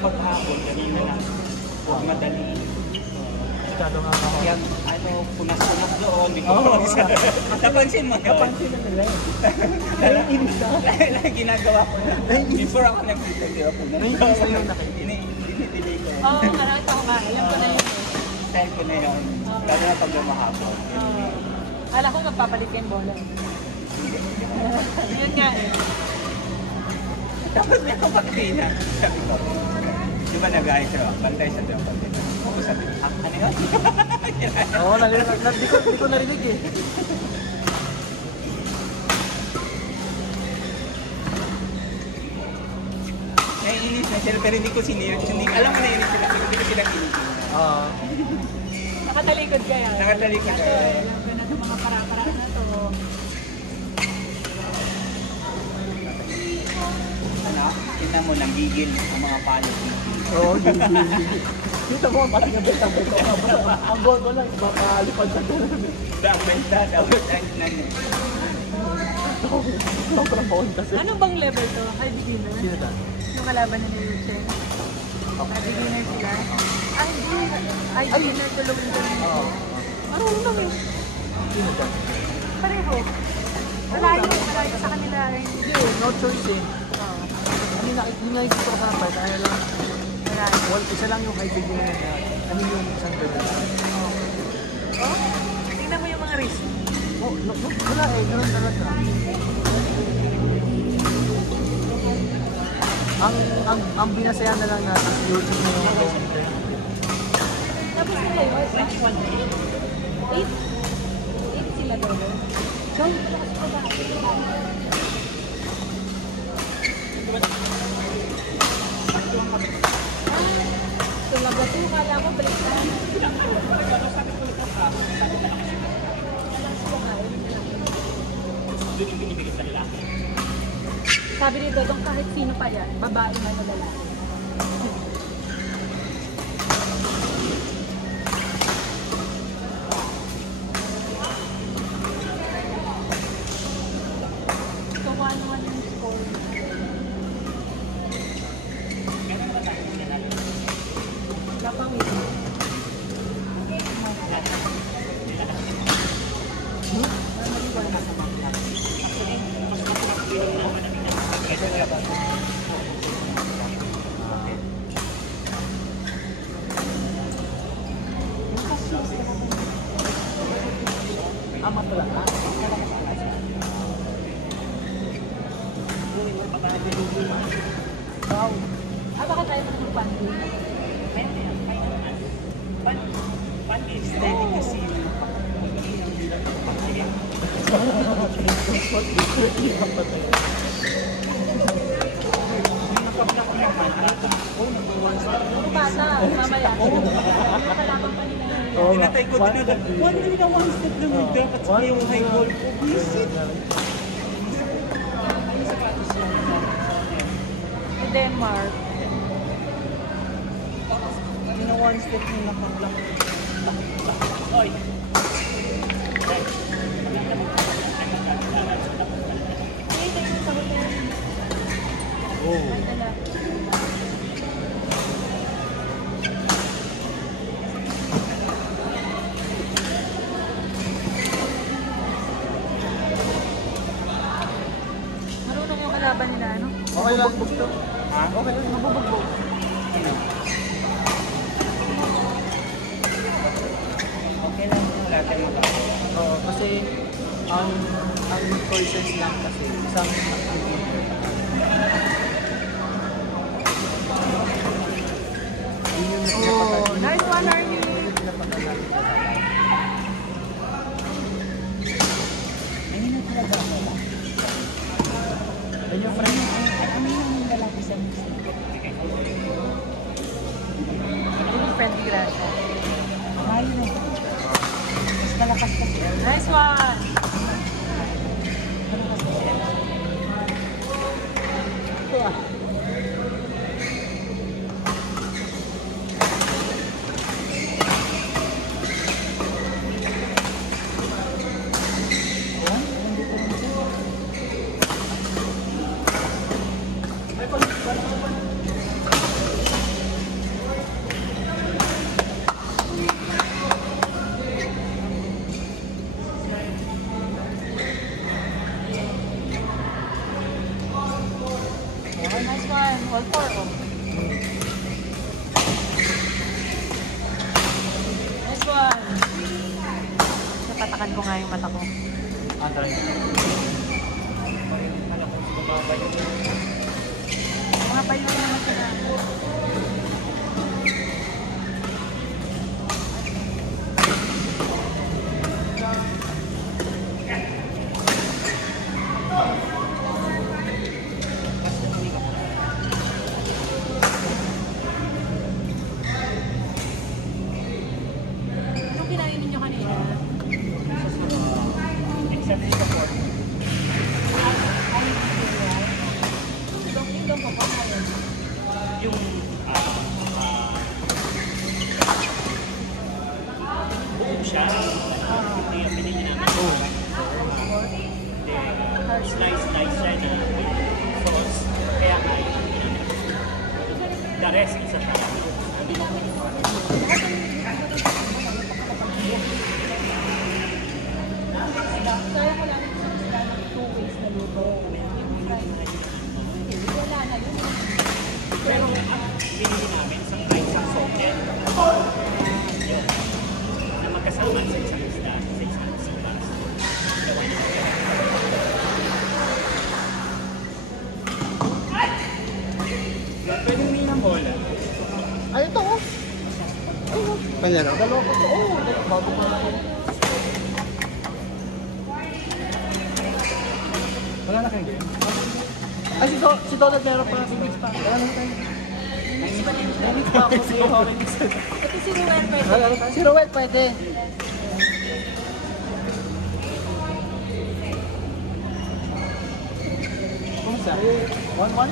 Paghapon, kanina lang. Huwag madali. Masyado nga ako. Yan, punas-punas doon. Napansin mo? Napansin na nila. Naiinis na. Ginagawa ko na. Before ako nag-video ako na. Naiinis na yung nakikita. Dinidili ko. Oo, marami pa ako nga. Alam ko na yun. Style ko na yun. Lalo na pag lumahapon. Alam ko magpapalit ka yung bola. Yun nga eh. Tapos may kapatina. Sabi ko, di ba nag-ayos siya? Bantay siya doon. Tapos sabi ko, ano yun? Oo, hindi ko narinig eh. Naiinis na sila, pero hindi ko sinirip. Alam ko naiinis sila, pero hindi ko sila kinig. Oo. Nakatalikod ka yan. Nakatalikod ka. Alam ko na itong mga para-para na to. Ano? Tingnan mo, nanggigil ang mga palo. Oo, dito mo, parang nabenta-benta ka. Ang goal ko lang, makalipad sa tulad. Ang benta, dapat ang nani. Sobrang baon kasi. Ano bang level to? High beginner? Sino na? Yung kalaban na ni Luchen? High beginner sila? Ay, hindi. High beginner tulong nito. Oo. Marunong naman eh. Sino na? Pareho. Malayo sa kanila eh. Hindi, no choice eh. Hindi nakikita ko sa nampay, kaya lang. Isa lang yung high beginner na. Ano yung isang girl? Oh? Tingnan mo yung mga risk. Oh, wala eh, ganoon talaga. Ang binasaya na lang natin YouTube na yung mga Tapos nila yun, 8? 8 sila doon. So, talaga ito, kala ko baliktad. Sabi ni Dodong kahit sino pa yan, babae man o lalaki. So, 1-1 yung score. Lapang ito. Ama pala ka? Wow. Baka tayo mag-pandi. Pandi is steady kasi. Bata, mamaya. Nakalaban pa nila. Tinatay ko din agad. One step lang dapat sa yung high ball ko. Visit! Denmark. One step yung nakaklang. Oy! Oh. Marunong yung kalaban nila, ano? Okay lang. Bugto. Ha? Okay lang, mabubugbog. Okay lang, wala tayong magagawa. Oo, kasi ang choices lang kasi isang Oh, nice one, Arnie. Ayun na talaga ako lang. Ayun yung friend. Ano yung lalaki sa mga Yun yung friendly grasa. Mahalo mo. Mas malakas kasi. Nice one. Malakas kasi. one. All four, oh. Nice one. Napatakan ko nga yung mata ko. Antay. Mga payo naman sila. Anong kinain ninyo kanina? Except sa pork. Yung ko pa ngayon. Yung buo siya. Hindi yung binili namin. Then, slice siya na sauce. Kaya kayo. The rest is a salad. Kaya ko lang yung sila ng 2 ways na luto. Yung fried rice. Wala na yun. Pero ang binili namin, isang rice ang socket. Yun. Na magkasama sa isang isda, sa isang sipas. Gawa niya. Pwede hindi ng bola. Ay, ito oh. Panlaro? Dalawa ko to. Oh, bago pa ako. Wala na kayo game? Ay, si Donald meron pa. Si Mitch pa. Wala na tayo. Mitch pa ako si Orange. Ito si Ruel pwede. Wala na tayo. Si Rowell pwede. Kumusta? 1-1?